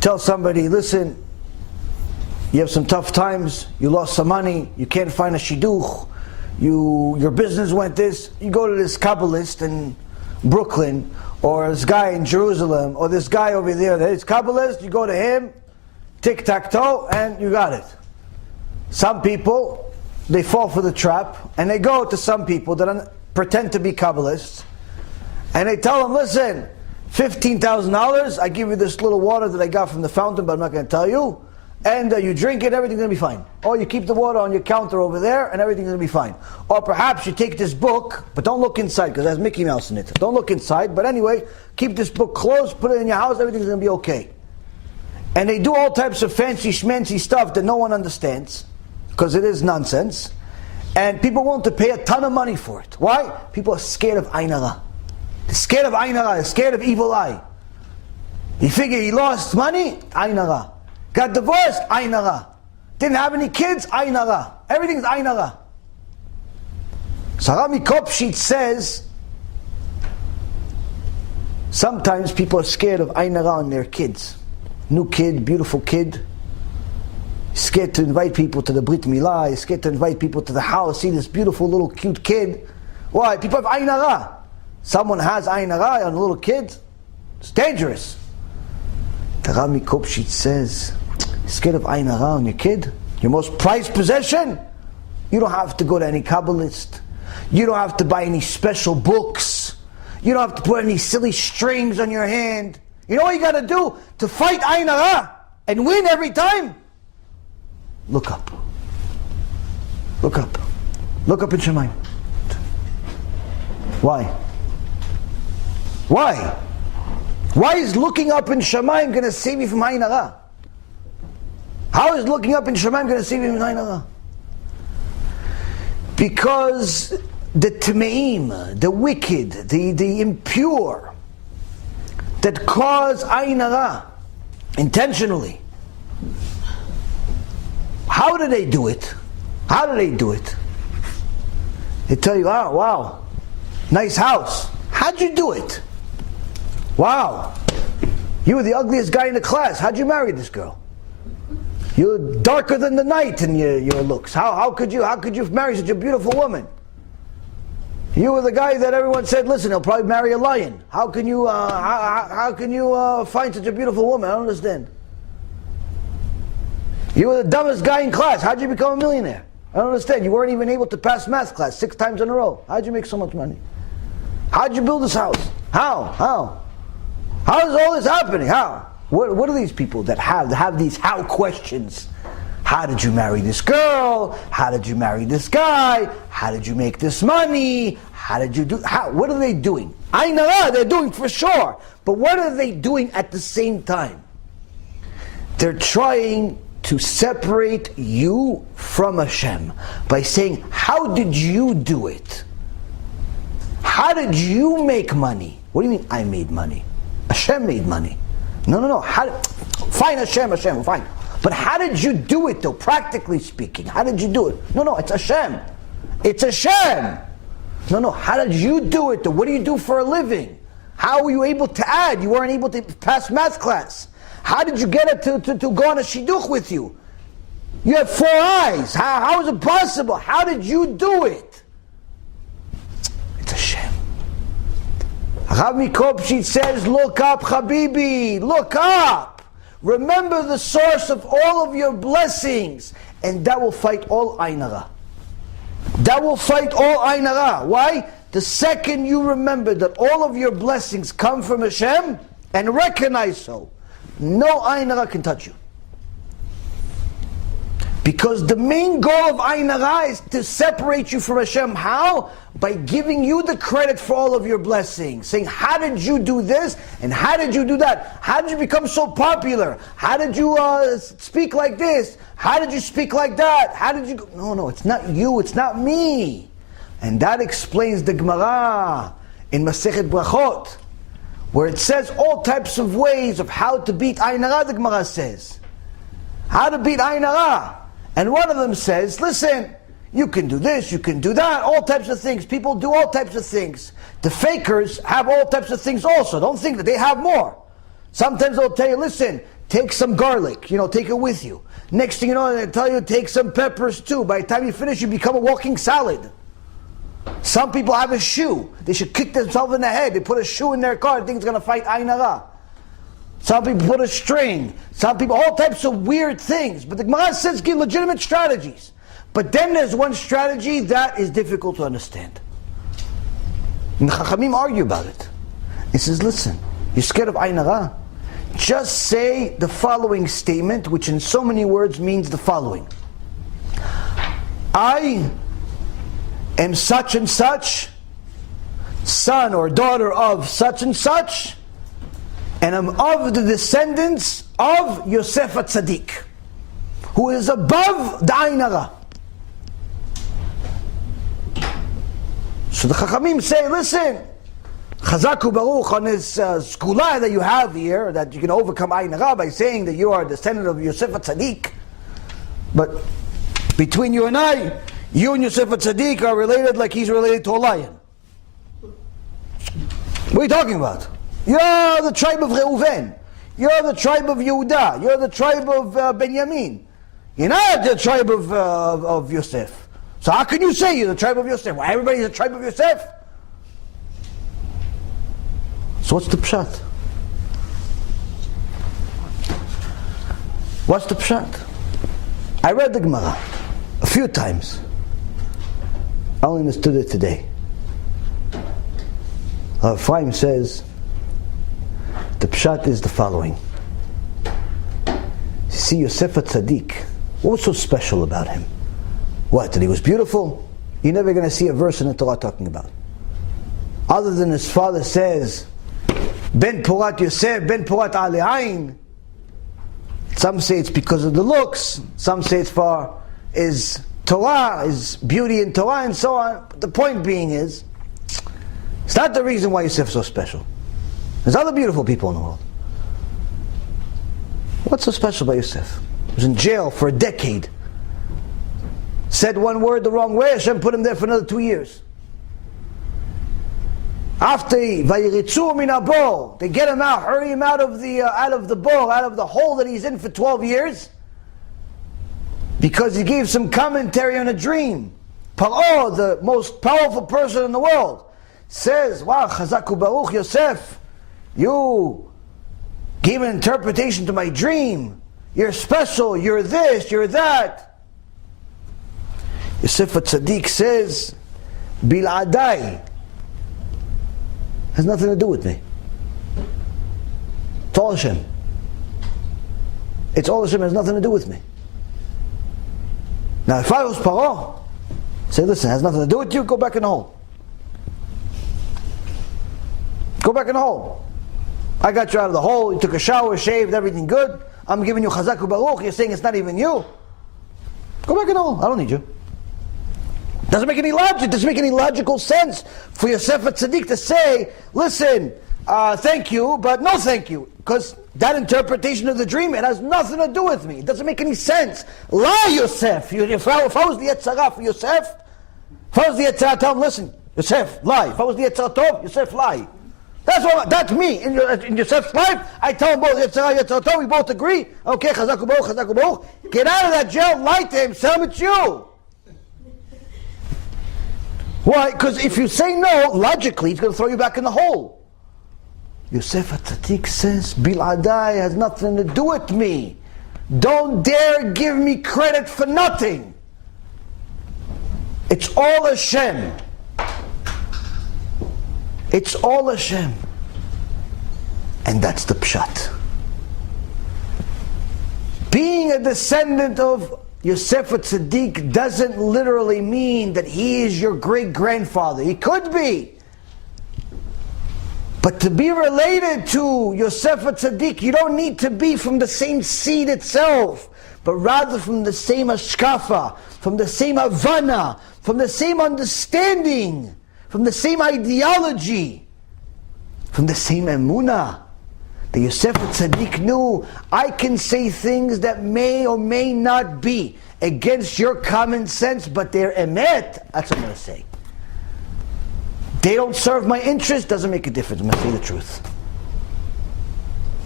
tell somebody, listen, you have some tough times, you lost some money, you can't find a shidduch, your business went this, you go to this Kabbalist in Brooklyn, or this guy in Jerusalem, or this guy over there that is Kabbalist, you go to him, tic-tac-toe, and you got it. Some people, they fall for the trap, and they go to some people that pretend to be Kabbalists, and they tell them, listen, $15,000, I give you this little water that I got from the fountain, but I'm not going to tell you, and you drink it, everything's going to be fine. Or you keep the water on your counter over there, and everything's going to be fine. Or perhaps you take this book, but don't look inside, because it has Mickey Mouse in it. Don't look inside, but anyway, keep this book closed, put it in your house, everything's going to be okay. And they do all types of fancy schmancy stuff that no one understands, because it is nonsense, and people want to pay a ton of money for it. Why? People are scared of Ain Hara. They're scared of Ain Hara, they're scared of evil eye. You figure he lost money? Ain Hara. Got divorced? Ain Hara. Didn't have any kids? Ain Hara. Everything's Ain Hara. So Rami Kopshit says, sometimes people are scared of Ain Hara on their kids. New kid, beautiful kid. Scared to invite people to the Brit Milah, scared to invite people to the house, see this beautiful little cute kid. Why? People have Ain Hara. Someone has Ain Hara on a little kid, it's dangerous. The Rami Kopshit says, scared of Ain Hara on your kid? Your most prized possession? You don't have to go to any Kabbalist. You don't have to buy any special books. You don't have to put any silly strings on your hand. You know what you got to do to fight Ain Hara and win every time? Look up. Look up. Look up in Shemayim. Why? Why? Why is looking up in Shemayim going to save you from Ain Hara? How is looking up in Shemayim going to save you from Ain Hara? Because the Tmeim, the wicked, the impure, that cause Ain Hara intentionally, how do they do it? How do they do it? They tell you, oh, wow, nice house. How'd you do it? Wow, you were the ugliest guy in the class. How'd you marry this girl? You're darker than the night in your looks. How could you marry such a beautiful woman? You were the guy that everyone said, listen, he'll probably marry a lion. How can you find such a beautiful woman? I don't understand. You were the dumbest guy in class. How'd you become a millionaire? I don't understand. You weren't even able to pass math class 6 times in a row. How'd you make so much money? How'd you build this house? How is all this happening? How? What are these people that have these how questions? How did you marry this girl? How did you marry this guy? How did you make this money? How did you do? What are they doing? Ain Hara, they're doing for sure. But what are they doing at the same time? They're trying to separate you from Hashem by saying, how did you do it? How did you make money? What do you mean I made money? Hashem made money. No. Fine, Hashem, fine. But how did you do it though, practically speaking? How did you do it? No, it's Hashem. It's Hashem. No, how did you do it though? What do you do for a living? How were you able to add? You weren't able to pass math class. How did you get it to go on a shidduch with you? You have 4 eyes. How is it possible? How did you do it? It's Hashem. Rabbi Kopshit says, look up, Habibi, look up. Remember the source of all of your blessings, and that will fight all Ain Hara. That will fight all Ain Hara. Why? The second you remember that all of your blessings come from Hashem, and recognize so, no Ain Hara can touch you. Because the main goal of Ain Hara is to separate you from Hashem. How? By giving you the credit for all of your blessings. Saying, how did you do this? And how did you do that? How did you become so popular? How did you speak like this? How did you speak like that? How did you... No, it's not you, it's not me. And that explains the Gemara in Masechet Brachot, where it says all types of ways of how to beat Ain Hara, the Gemara says. How to beat Ain Hara. And one of them says, listen, you can do this, you can do that, all types of things. People do all types of things. The fakers have all types of things also. Don't think that they have more. Sometimes they'll tell you, listen, take some garlic, take it with you. Next thing you know, they tell you, take some peppers too. By the time you finish, you become a walking salad. Some people have a shoe. They should kick themselves in the head. They put a shoe in their car and think it's going to fight Ayn Hara. Some people put a string. Some people, all types of weird things. But the Gemara says give legitimate strategies. But then there's one strategy that is difficult to understand. And the Chachamim argue about it. He says, listen, you're scared of Ayn Hara? Just say the following statement, which in so many words means the following. I am such and such, son or daughter of such and such, and I'm of the descendants of Yosef HaTzadik, who is above the Ayn Hara. So the Chachamim say, listen, Chazaku Baruch on this skula that you have here, that you can overcome Ayn Hara by saying that you are a descendant of Yosef HaTzadik. But between you and I, you and Yosef HaTzadik are related like he's related to a lion. What are you talking about? You're the tribe of Reuven. You're the tribe of Yehuda. You're the tribe of Benjamin. You're not the tribe of Yosef. So how can you say you're the tribe of Yosef? Well, everybody's the tribe of Yosef. So what's the pshat? What's the pshat? I read the Gemara a few times. I only understood it today. Ephraim says, the pshat is the following. You see, Yosef HaTzadik, what was so special about him? What, that he was beautiful? You're never going to see a verse in the Torah talking about. Other than his father says, Ben Porat Yosef, Ben Porat Ali Ain. Some say it's because of the looks, some say it's for his Torah, his beauty in Torah, and so on. But the point being is, it's not the reason why Yosef is so special. There's other beautiful people in the world. What's so special about Yosef? He was in jail for a decade. Said one word the wrong way, Hashem put him there for another 2 years. After Vayiritzu min habor, they get him out, hurry him out of the bore, out of the hole that he's in for 12 years, because he gave some commentary on a dream. Paro, the most powerful person in the world, says, wow, Chazaku Baruch Yosef, you gave an interpretation to my dream. You're special, you're this, you're that. Yosef HaTzadik says, Bil'adai, has nothing to do with me. It's all Hashem. It's all Hashem, has nothing to do with me. Now if I was Paro, say, listen, it has nothing to do with you, go back in the hole. Go back in the hole. I got you out of the hole, you took a shower, shaved, everything good. I'm giving you Chazaku Baruch, you're saying it's not even you. Go back in the hole, I don't need you. Doesn't make any logic, doesn't make any logical sense for Yosef HaTzadik to say, listen, thank you, but no thank you. Because that interpretation of the dream, it has nothing to do with me. It doesn't make any sense. Lie, Yosef. If I was the Yetzirah for Yosef, if I was the Yetzirah, tell him, listen, Yosef, lie. If I was the Yetzirah Tov, Yosef, lie. That's me. In Yosef's life, I tell him both, Yetzirah, Yetzirah Tov, we both agree. Okay, Chazaku Baruch, Chazaku Baruch. Get out of that jail, lie to him, tell him it's you. Why? Because if you say no, logically, he's going to throw you back in the hole. Yosef HaTzadik says, Bil'adai has nothing to do with me. Don't dare give me credit for nothing. It's all Hashem. It's all Hashem. And that's the pshat. Being a descendant of Yosef HaTzadik doesn't literally mean that he is your great-grandfather. He could be. But to be related to Yosef HaTzadik, you don't need to be from the same seed itself, but rather from the same hashkafa, from the same havana, from the same understanding, from the same ideology, from the same emunah. The Yosef HaTzadik knew, I can say things that may or may not be against your common sense, but they're emet. That's what I'm going to say. They don't serve my interest, doesn't make a difference. I'm going to say the truth.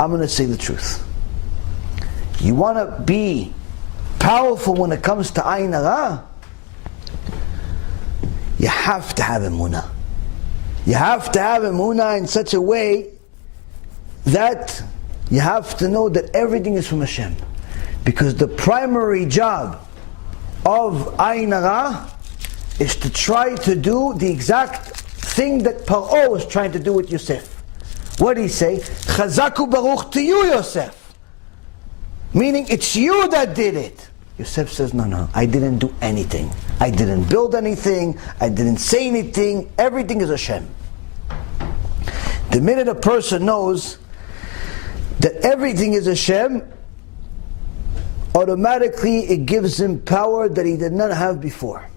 I'm going to say the truth. You want to be powerful when it comes to Ayin Hara? You have to have emunah. You have to have emunah in such a way that you have to know that everything is from Hashem. Because the primary job of Ayin Hara is to try to do the exact thing that Paro was trying to do with Yosef. What did he say? Chazaku baruch to you, Yosef. Meaning, it's you that did it. Yosef says, no, I didn't do anything. I didn't build anything. I didn't say anything. Everything is Hashem. The minute a person knows that everything is Hashem, automatically it gives him power that he did not have before.